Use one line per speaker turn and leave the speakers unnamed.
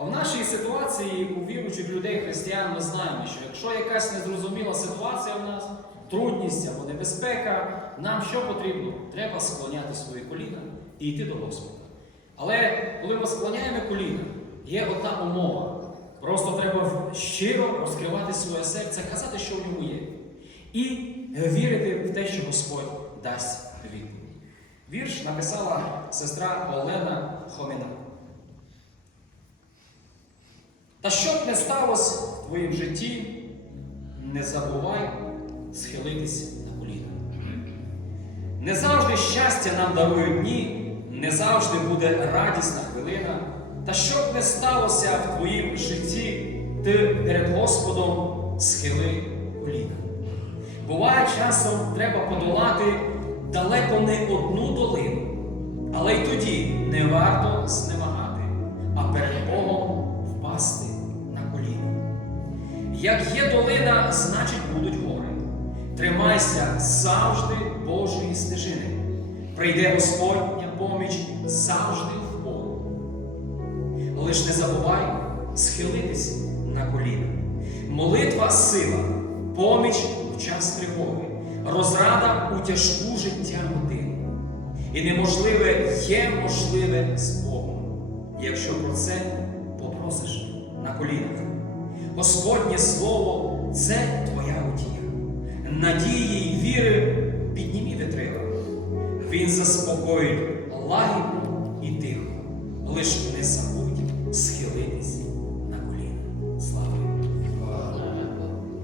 А в нашій ситуації у віруючих людей, християн, ми знаємо, що якщо якась незрозуміла ситуація в нас, трудність або небезпека, нам що потрібно? Треба склоняти свої коліна і йти до Господа. Але коли ми склоняємо коліна, є одна умова. Просто треба щиро розкривати своє серце, казати, що в ньому є. І вірити в те, що Господь дасть відповідь. Вірш написала сестра Олена Хоміна. Та що б не сталося в твоїм житті, не забувай схилитись на коліна. Не завжди щастя нам дарують дні, не завжди буде радісна хвилина. Та що б не сталося в твоїм житті, ти перед Господом схили коліна. Буває, часом треба подолати далеко не одну долину, але й тоді не варто знемагати, Як є долина, значить будуть гори. Тримайся завжди Божої стежини. Прийде Господня поміч завжди в пору. Лиш не забувай схилитись на коліна. Молитва сила, поміч у час тривоги, розрада у тяжку життя годину. І неможливе є можливе з Богом, якщо про це попросиш на колінах. Господнє Слово це твоя утіха. Надії й віри піднімі вітрила. Він заспокоїть лагідно і тихо. Лиш